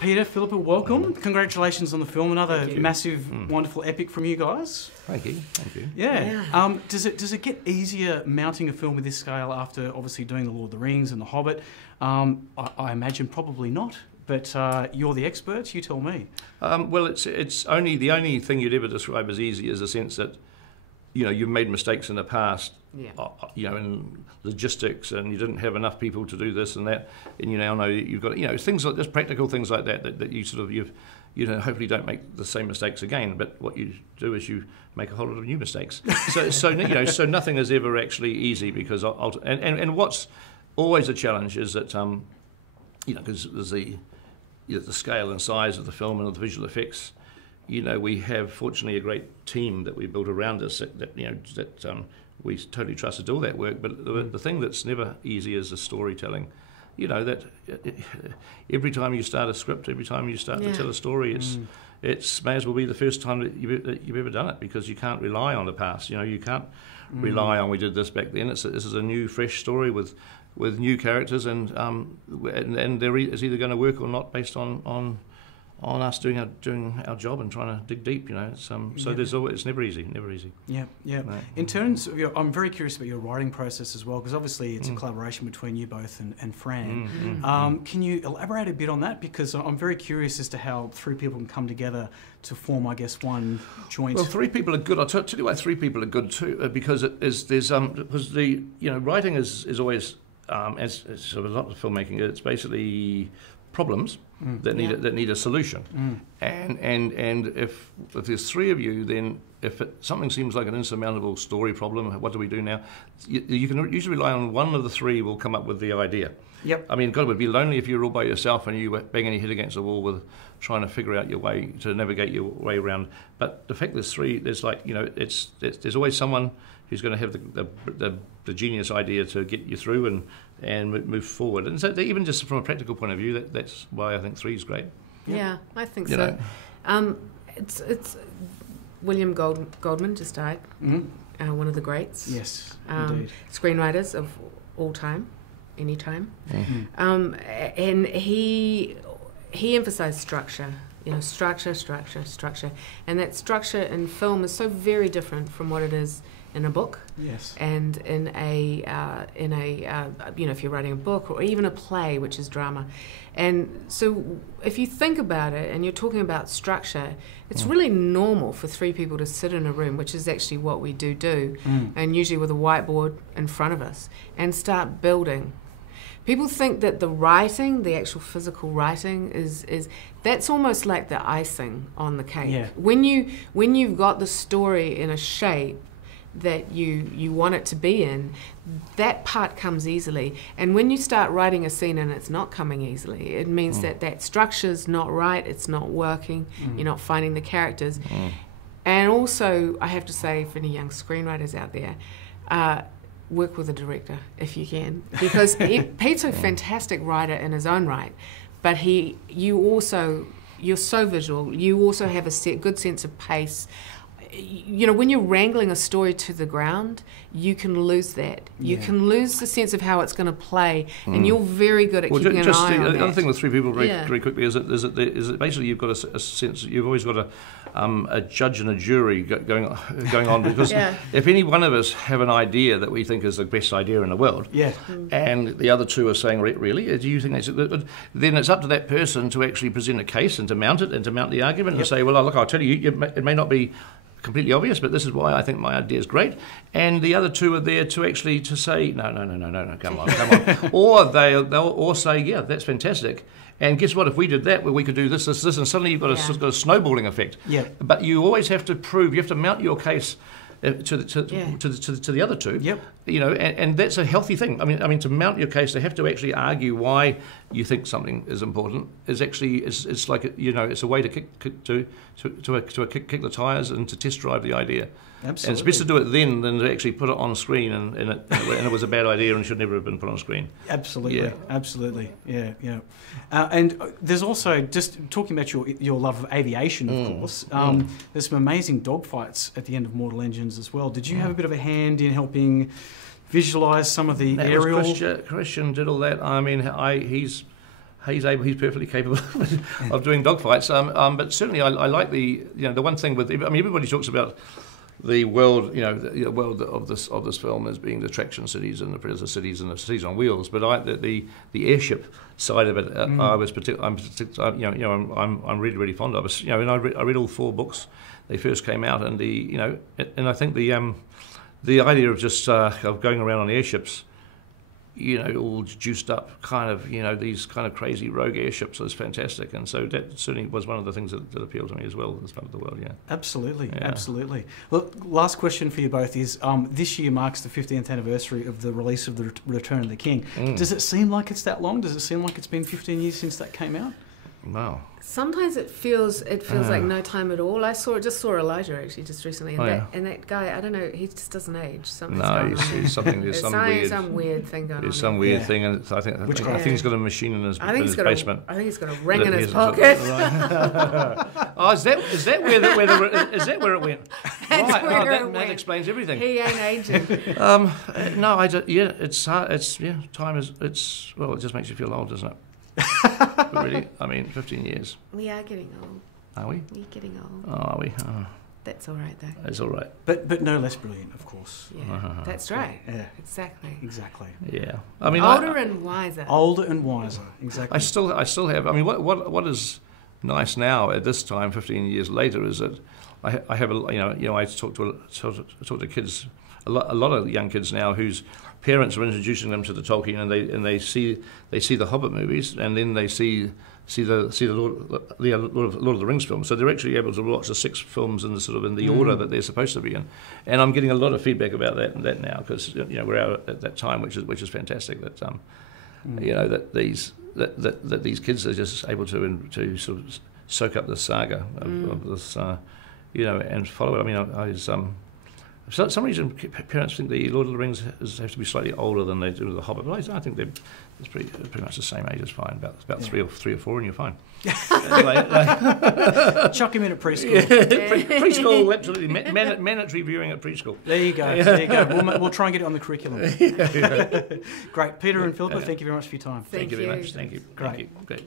Peter, Philippa, welcome. Congratulations on the film. Another massive, wonderful epic from you guys. Thank you. Thank you. Yeah. Does it get easier mounting a film with this scale after obviously doing The Lord of the Rings and The Hobbit? I imagine probably not. But you're the experts. You tell me. Well, it's only the only thing you'd ever describe as easy is the sense that, you know, you've made mistakes in the past. Yeah. You know, in logistics, and you didn't have enough people to do this and that, and you now know you've got, you know, things like this, practical things like that you sort of you know, hopefully don't make the same mistakes again. But what you do is you make a whole lot of new mistakes. So you know, so nothing is ever actually easy because and what's always a challenge is that you know, because there's the scale and size of the film and the visual effects. You know, we have fortunately a great team that we built around us that you know that we totally trust to do all that work. But the thing that's never easy is the storytelling. You know, that every time you start a script, every time you start to tell a story, it's may as well be the first time that you've ever done it, because you can't rely on the past. You know, you can't rely on we did this back then. This is a new, fresh story with new characters, and it's either going to work or not based on us doing our job and trying to dig deep, you know. So there's always, it's never easy. Yeah. No. In terms of I'm very curious about your writing process as well, because obviously it's a collaboration between you both and Fran. Can you elaborate a bit on that? Because I'm very curious as to how three people can come together to form, I guess, one joint. Well, three people are good. I'll tell you why three people are good too, because because the, you know, writing is always as sort of a lot of filmmaking. It's basically problems that need a solution, and if there's three of you, then if something seems like an insurmountable story problem, what do we do now? You can usually rely on one of the three will come up with the idea. Yep. I mean, God, it would be lonely if you're all by yourself and you were banging your head against the wall with trying to figure out your way to navigate your way around. But the fact there's three, there's like, you know, there's always someone who's going to have the genius idea to get you through and move forward. And so even just from a practical point of view, that's why I think three is great. Yeah, I think you so. Know? It's William Goldman just died, one of the greats. Yes, indeed. Screenwriters of all time, any time. And he emphasised structure. You know, structure, and that structure in film is so very different from what it is in a book. Yes. And in a you know, if you're writing a book or even a play, which is drama. And so if you think about it and you're talking about structure, it's really normal for three people to sit in a room, which is actually what we do, and usually with a whiteboard in front of us, and start building. People think that the writing, the actual physical writing, is that's almost like the icing on the cake. Yeah. When you've got the story in a shape that you want it to be in, that part comes easily. And when you start writing a scene and it's not coming easily, it means that structure's not right, it's not working, you're not finding the characters. And also, I have to say, for any young screenwriters out there, work with a director if you can, because Pete's a fantastic writer in his own right, but you're so visual. You also have a good sense of pace. You know, when you're wrangling a story to the ground, you can lose that. You can lose the sense of how it's going to play, and you're very good at keeping an eye on that. The other thing with three people very quickly is that basically you've got a sense, you've always got a judge and a jury going on, because if any one of us have an idea that we think is the best idea in the world, and the other two are saying, really, do you think that's it? Then it's up to that person to actually present a case and to mount it and to mount the argument and say, well, look, I'll tell you, it may not be completely obvious, but this is why I think my idea is great. And the other two are there to actually to say, no, come on. Or they'll say, yeah, that's fantastic. And guess what? If we did that, well, we could do this, and suddenly you've got a snowballing effect. Yeah. But you always have to prove, you have to mount your case to the other two. Yep. You know, and that's a healthy thing. I mean, to mount your case, to have to actually argue why you think something is important is actually it's like, you know, it's a way to kick the tires and to test drive the idea. Absolutely. And it's best to do it then than to actually put it on screen and it was a bad idea and should never have been put on screen. Absolutely, absolutely, yeah. And there's also, just talking about your love of aviation, of course. There's some amazing dogfights at the end of Mortal Engines as well. Did you have a bit of a hand in helping visualise some of the aerial? Christian did all that. I mean, he's he's perfectly capable of doing dogfights. But certainly, I like the one thing with. I mean, everybody talks about the world, the world of this film as being the attraction cities and the predator cities and the cities on wheels. But the airship side of it, I'm really really fond of. And I read all 4 books. They first came out, and and I think the idea of just of going around on airships, all juiced up, kind of, these kind of crazy rogue airships is fantastic. And so that certainly was one of the things that appealed to me as well, as part of the world, yeah. Absolutely, yeah. Absolutely. Look, last question for you both is, this year marks the 15th anniversary of the release of The Return of the King. Does it seem like it's that long? Does it seem like it's been 15 years since that came out? Wow. Sometimes it feels like no time at all. I just saw Elijah actually just recently, and that guy, I don't know, he just doesn't age. Something's going on. There's some weird thing going on. There's some weird thing, and I think he's got a machine in his basement. I think he's got a ring in his pocket. Oh, is that where it went? Right. That explains everything. He ain't aging. No, it's hard. Time is. It just makes you feel old, doesn't it? But really, I mean, 15 years. We are getting old. Are we? We're getting old. Oh, are we? Oh. That's all right, though. It's all right. But no less brilliant, of course. Yeah, that's right. Yeah. Exactly. Yeah. I mean, older and wiser. Older and wiser. Exactly. I still have. I mean, what is nice now at this time, 15 years later, is that I have I talk to kids, a lot of young kids now whose parents are introducing them to the Tolkien, and they see the Hobbit movies, and then they see the Lord of the Rings films. So they're actually able to watch the 6 films in the order that they're supposed to be in. And I'm getting a lot of feedback about that now, because we're out at that time, which is fantastic. That that these kids are just able to sort of soak up the saga of this, and follow it. I mean, for some reason, parents think the Lord of the Rings have to be slightly older than they do the Hobbit. But I think it's pretty much the same age is fine. About 3 or 4, and you're fine. Chuck him in at preschool. Preschool, absolutely mandatory viewing at preschool. There you go. We'll try and get it on the curriculum. Great, Peter and Philippa. Thank you very much for your time. Thank you very much. Thank you. Great. Great.